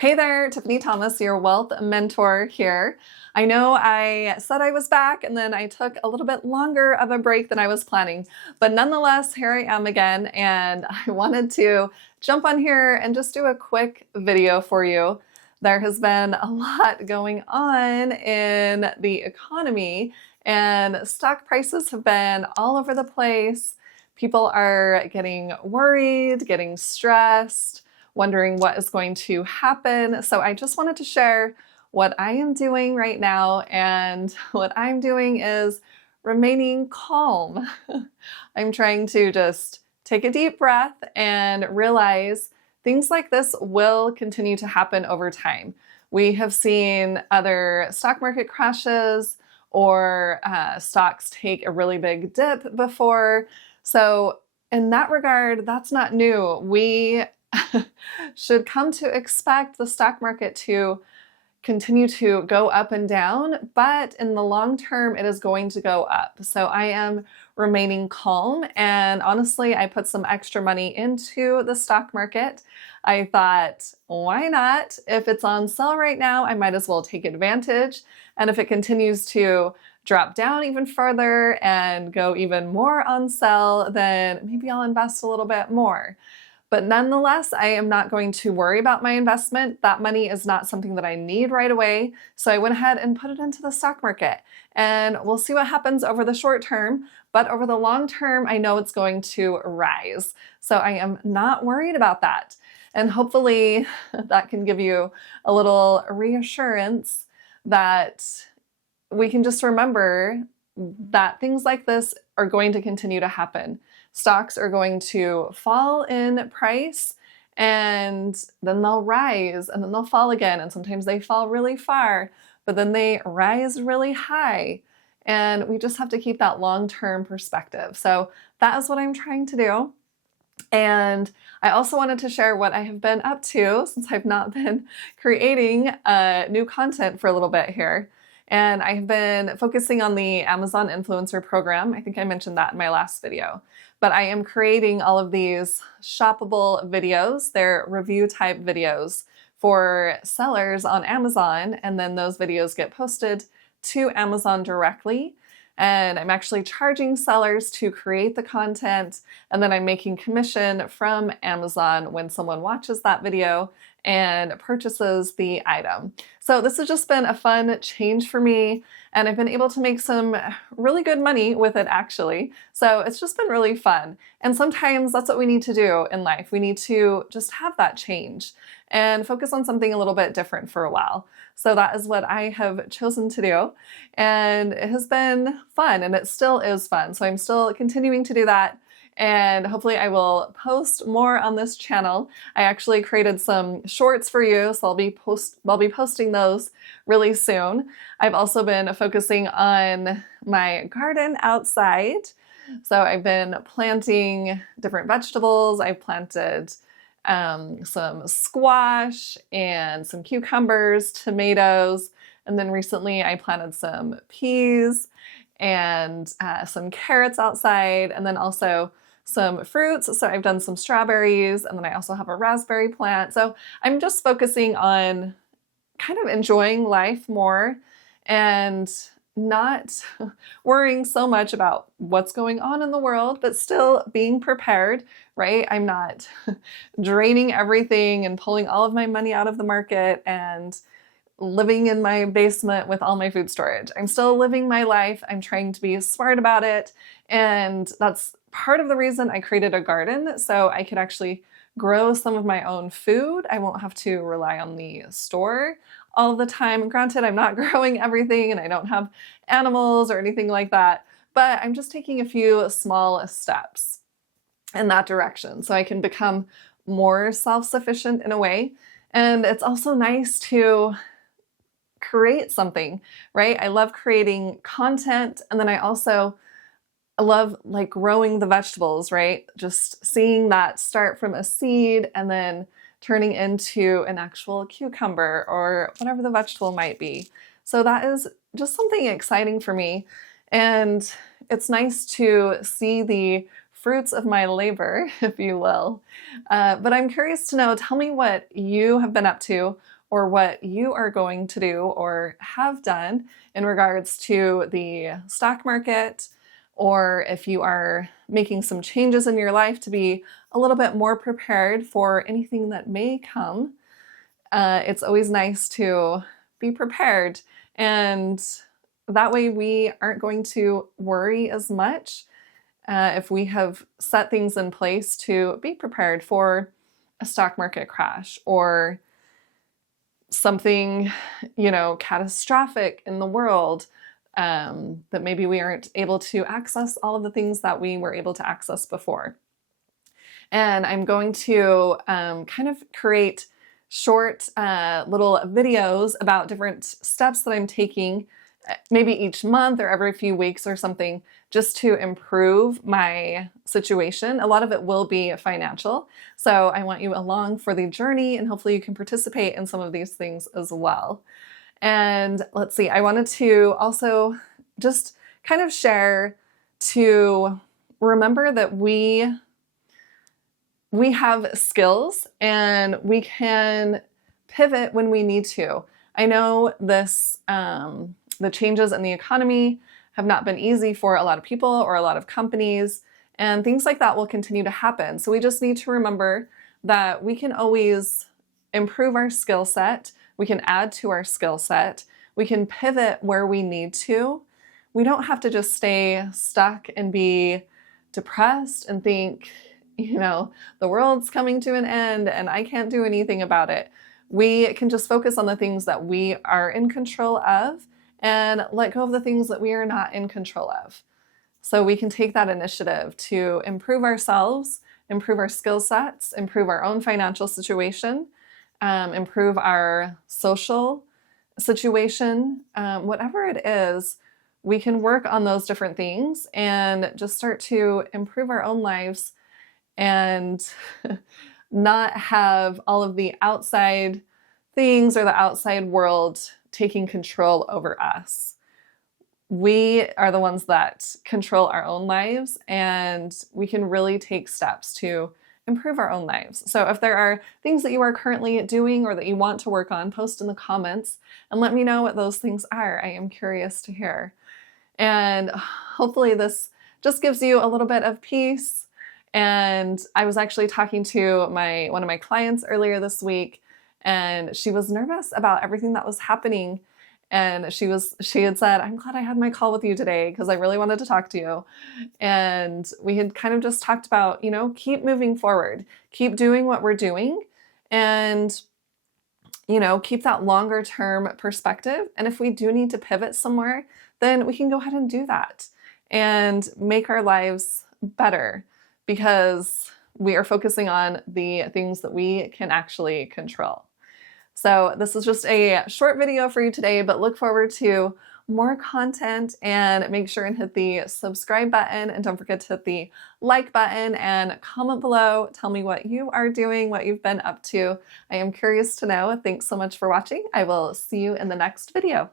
Hey there, Tiffany Thomas, your wealth mentor here. I know I said I was back and then I took a little bit longer of a break than I was planning, but nonetheless, here I am again, and I wanted to jump on here and just do a quick video for you. There has been a lot going on in the economy, and stock prices have been all over the place. People are getting worried, getting stressed, wondering what is going to happen. So I just wanted to share what I am doing right now, and what I'm doing is remaining calm. I'm trying to just take a deep breath and realize things like this will continue to happen over time. We have seen other stock market crashes or stocks take a really big dip before. So in that regard, that's not new. We should come to expect the stock market to continue to go up and down, but in the long term, it is going to go up. So I am remaining calm, and honestly, I put some extra money into the stock market. I thought, why not? If it's on sale right now, I might as well take advantage. And if it continues to drop down even further and go even more on sale, then maybe I'll invest a little bit more. But nonetheless, I am not going to worry about my investment. That money is not something that I need right away. So I went ahead and put it into the stock market. And we'll see what happens over the short term. But over the long term, I know it's going to rise. So I am not worried about that. And hopefully that can give you a little reassurance that we can just remember that things like this are going to continue to happen. Stocks are going to fall in price, and then they'll rise, and then they'll fall again, and sometimes they fall really far, but then they rise really high. And we just have to keep that long-term perspective. So that is what I'm trying to do. And I also wanted to share what I have been up to since I've not been creating new content for a little bit here. And I've been focusing on the Amazon Influencer Program. I think I mentioned that in my last video. But I am creating all of these shoppable videos. They're review type videos for sellers on Amazon, and then those videos get posted to Amazon directly. And I'm actually charging sellers to create the content, and then I'm making commission from Amazon when someone watches that video and purchases the item. So this has just been a fun change for me, and I've been able to make some really good money with it actually. So it's just been really fun. And sometimes that's what we need to do in life. We need to just have that change and focus on something a little bit different for a while. So that is what I have chosen to do, and it has been fun, and it still is fun. So I'm still continuing to do that, and hopefully I will post more on this channel. I actually created some shorts for you, so I'll be posting those really soon. I've also been focusing on my garden outside. So I've been planting different vegetables. I've planted some squash and some cucumbers, tomatoes, and then recently I planted some peas and some carrots outside, and then also some fruits. So I've done some strawberries, and then I also have a raspberry plant. So I'm just focusing on kind of enjoying life more and not worrying so much about what's going on in the world, but still being prepared, right? I'm not draining everything and pulling all of my money out of the market and living in my basement with all my food storage. I'm still living my life. I'm trying to be smart about it. And that's part of the reason I created a garden, so I could actually grow some of my own food. I won't have to rely on the store all the time. Granted, I'm not growing everything and I don't have animals or anything like that, but I'm just taking a few small steps in that direction so I can become more self-sufficient in a way. And it's also nice to create something, right? I love creating content, and then I also love like growing the vegetables, right? Just seeing that start from a seed and then turning into an actual cucumber or whatever the vegetable might be. So that is just something exciting for me. And it's nice to see the fruits of my labor, if you will. But I'm curious to know, tell me what you have been up to or what you are going to do or have done in regards to the stock market, or if you are making some changes in your life to be a little bit more prepared for anything that may come. It's always nice to be prepared, and that way we aren't going to worry as much if we have set things in place to be prepared for a stock market crash or something, catastrophic in the world, that maybe we aren't able to access all of the things that we were able to access before. And I'm going to kind of create short little videos about different steps that I'm taking, maybe each month or every few weeks or something, just to improve my situation. A lot of it will be financial. So I want you along for the journey, and hopefully you can participate in some of these things as well. And let's see, I wanted to also just kind of share to remember that we have skills and we can pivot when we need to. I know this, the changes in the economy have not been easy for a lot of people or a lot of companies, and things like that will continue to happen. So we just need to remember that we can always improve our skill set. We can add to our skill set. We can pivot where we need to. We don't have to just stay stuck and be depressed and think, the world's coming to an end and I can't do anything about it. We can just focus on the things that we are in control of and let go of the things that we are not in control of. So we can take that initiative to improve ourselves, improve our skill sets, improve our own financial situation, improve our social situation, whatever it is. We can work on those different things and just start to improve our own lives and not have all of the outside things or the outside world taking control over us. We are the ones that control our own lives, and we can really take steps to improve our own lives. So if there are things that you are currently doing or that you want to work on, post in the comments and let me know what those things are. I am curious to hear. And hopefully this just gives you a little bit of peace. And I was actually talking to one of my clients earlier this week, and she was nervous about everything that was happening. And she had said, I'm glad I had my call with you today because I really wanted to talk to you. And we had kind of just talked about, keep moving forward, keep doing what we're doing, and, keep that longer term perspective. And if we do need to pivot somewhere, then we can go ahead and do that and make our lives better because we are focusing on the things that we can actually control. So this is just a short video for you today, but look forward to more content, and make sure and hit the subscribe button, and don't forget to hit the like button and comment below. Tell me what you are doing, what you've been up to. I am curious to know. Thanks so much for watching. I will see you in the next video.